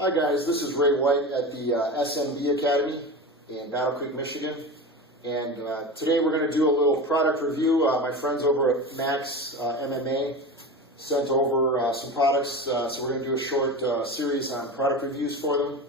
Hi guys, this is Ray White at the SMB Academy in Battle Creek, Michigan. And today we're going to do a little product review. My friends over at Max MMA sent over some products, so we're going to do a short series on product reviews for them.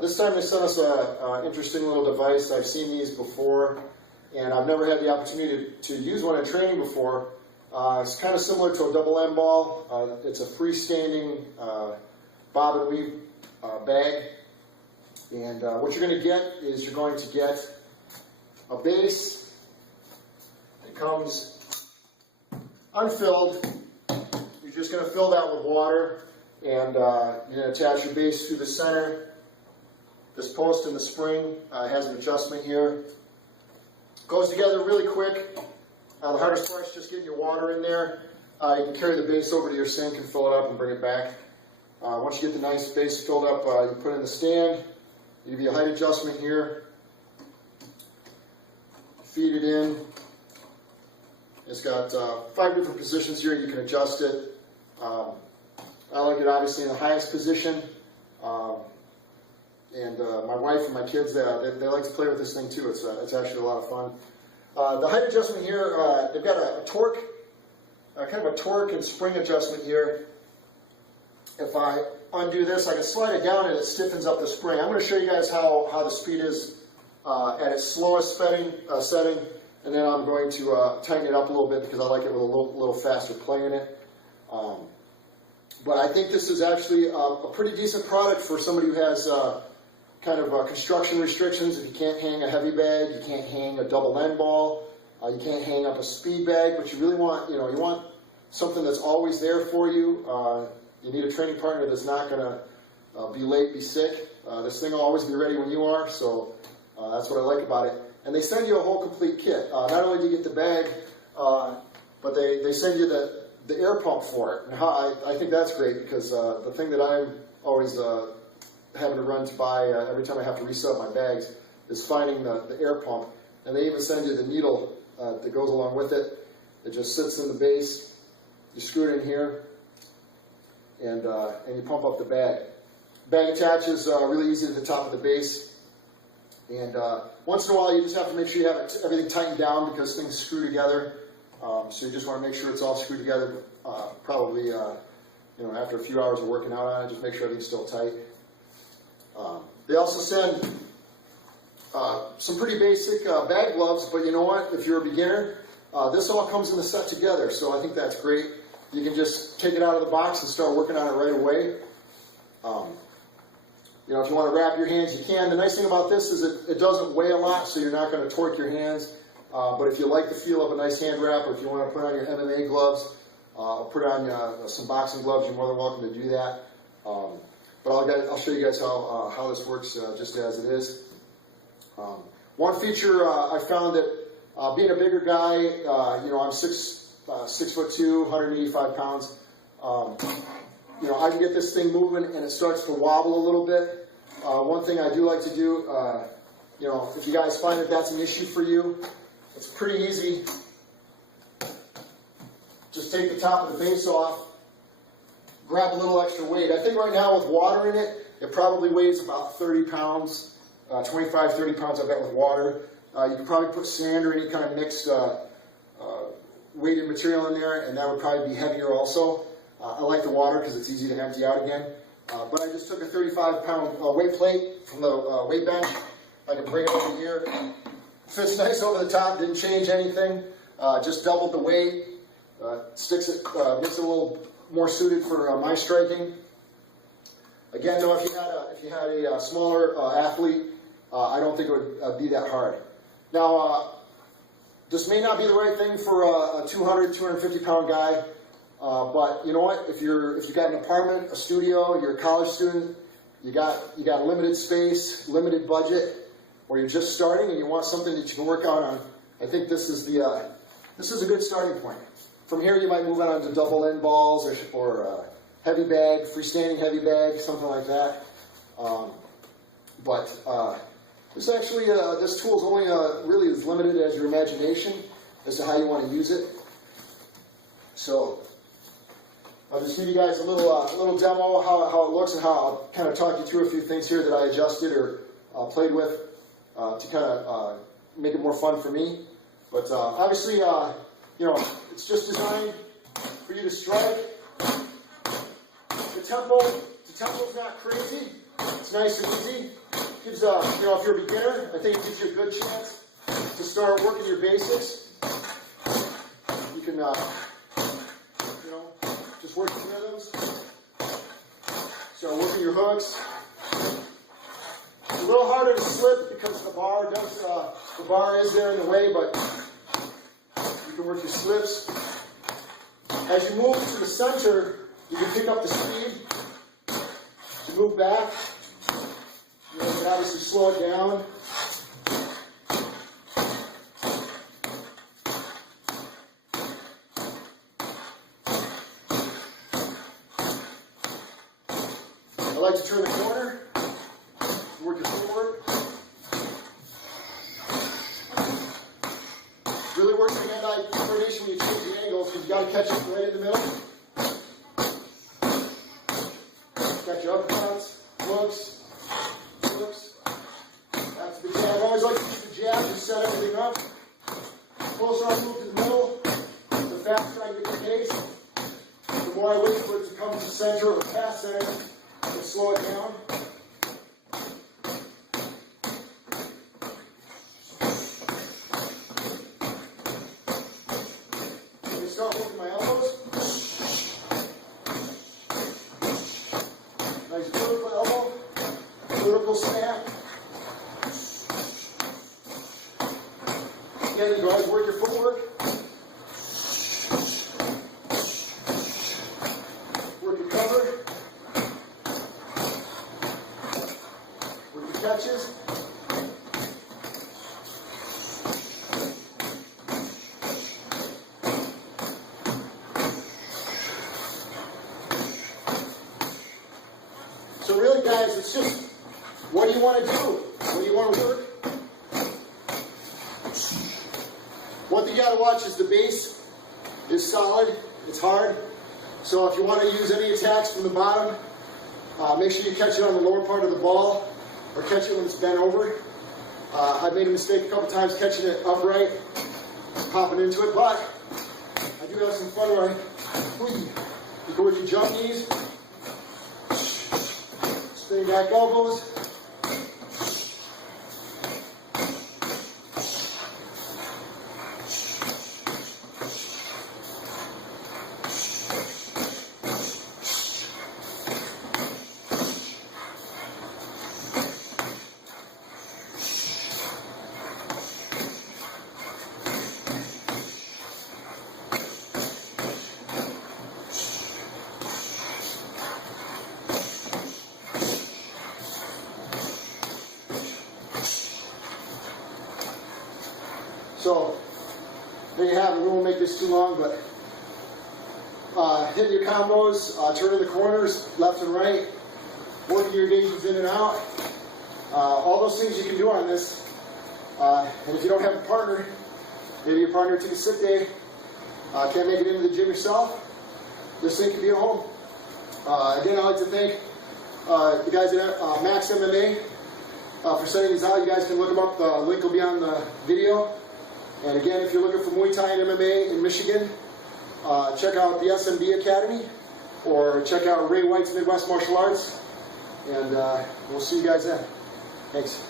This time they sent us an interesting little device. I've seen these before, and I've never had the opportunity to use one in training before. It's kind of similar to a double end ball. It's a freestanding bob and weave bag, and what you're going to get is you're going to get a base. It comes unfilled. You're just going to fill that with water, and you're going to attach your base through the center. This post in the spring has an adjustment here. Goes together really quick. The hardest part is just getting your water in there. You can carry the base over to your sink and fill it up and bring it back. Once you get the nice base filled up, you put it in the stand. You give you a height adjustment here. Feed it in. It's got 5 different positions here. You can adjust it. I like it obviously in the highest position. And my wife and my kids, they like to play with this thing too. It's actually a lot of fun. The height adjustment here, they've got a torque, kind of a torque and spring adjustment here. If I undo this, I can slide it down and it stiffens up the spring. I'm going to show you guys how the speed is at its slowest setting, and then I'm going to tighten it up a little bit because I like it with a little faster play in it. But I think this is actually a pretty decent product for somebody who has kind of construction restrictions. If you can't hang a heavy bag, you can't hang a double end ball, you can't hang up a speed bag, but you really want, you want something that's always there for you. You need a training partner that's not going to be late, be sick. This thing will always be ready when you are, so that's what I like about it. And they send you a whole complete kit. Not only do you get the bag, but they send you the air pump for it. And I think that's great because the thing that I'm always having to run to buy every time I have to reset my bags is finding the air pump. And they even send you the needle that goes along with it. It just sits in the base. You screw it in here, and you pump up the bag. Bag attaches really easy to the top of the base. And once in a while, you just have to make sure you have everything tightened down because things screw together. So you just want to make sure it's all screwed together. Probably, after a few hours of working out on it, just make sure everything's still tight. They also send some pretty basic bag gloves, but you know what? If you're a beginner, this all comes in the set together, so I think that's great. You can just take it out of the box and start working on it right away. If you want to wrap your hands, you can. The nice thing about this is it doesn't weigh a lot, so you're not going to torque your hands. But if you like the feel of a nice hand wrap, or if you want to put on your MMA gloves, or put on some boxing gloves, you're more than welcome to do that. But I'll show you guys how this works just as it is. One feature I found that being a bigger guy, I'm 6'2", 185 pounds. I can get this thing moving and it starts to wobble a little bit. One thing I do like to do, if you guys find that that's an issue for you, it's pretty easy. Just take the top of the base off, grab a little extra weight. I think right now with water in it, it probably weighs about 30 pounds, 25, 30 pounds I bet with water. You could probably put sand or any kind of mixed weighted material in there, and that would probably be heavier also. I like the water because it's easy to empty out again. But I just took a 35-pound weight plate from the weight bench. I can bring it over here. Fits nice over the top, didn't change anything. Just doubled the weight. Makes it a little more suited for my striking. Again, though, if you had a smaller athlete, I don't think it would be that hard. Now, this may not be the right thing for a 200, 250-pound guy. But you know what? If you've got an apartment, a studio, you're a college student, you got limited space, limited budget, or you're just starting and you want something that you can work out on, I think this is a good starting point. From here, you might move on to double end balls or heavy bag, freestanding heavy bag, something like that. This tool is only really as limited as your imagination as to how you want to use it. So I'll just give you guys a little demo of how it looks and how I'll kind of talk you through a few things here that I adjusted or played with to kind of make it more fun for me. But obviously, it's just designed for you to strike. The tempo's not crazy. It's nice and easy. Gives if you're a beginner, I think it gives you a good chance to start working your basics. You can, just work your rhythms. Start working your hooks. It's a little harder to slip because the bar is there in the way, but you can work your slips. As you move to the center, you can pick up the speed to move back. You can obviously slow it down. I like to turn the corner, work your footwork. Really work your hand-eye coordination when you change the angles because you got to catch it right in the middle. Catch your uppercuts, hooks, flips. That's the jab. I always like to use the jab to set everything up. The closer I move to the middle, the faster I get the pace. The more I wait for it to come to the center or past center, and slow it down. Let me start working my elbows. Nice vertical elbow, vertical snap. Again, you guys work your footwork. Work your cover. Catches. So really, guys, it's just what do you want to do? What do you want to work? One thing you got to watch is the base is solid. It's hard. So if you want to use any attacks from the bottom, make sure you catch it on the lower part of the ball. Or catch it when it's bent over. I've made a mistake a couple times catching it upright, popping into it, but I do have some fun where you go with your jump knees, spinning back elbows. So there you have it. We won't make this too long, but hitting your combos, turning the corners left and right, working your engagements in and out. All those things you can do on this. And if you don't have a partner, maybe your partner took a sick day, can't make it into the gym yourself, this thing can be at home. Again, I'd like to thank the guys at Max MMA for sending these out. You guys can look them up. The link will be on the video. And again, if you're looking for Muay Thai and MMA in Michigan, check out the SMB Academy or check out Ray White's Midwest Martial Arts. And we'll see you guys then. Thanks.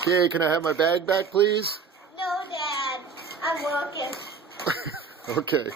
Okay, can I have my bag back, please? No, Dad. I'm working. Okay.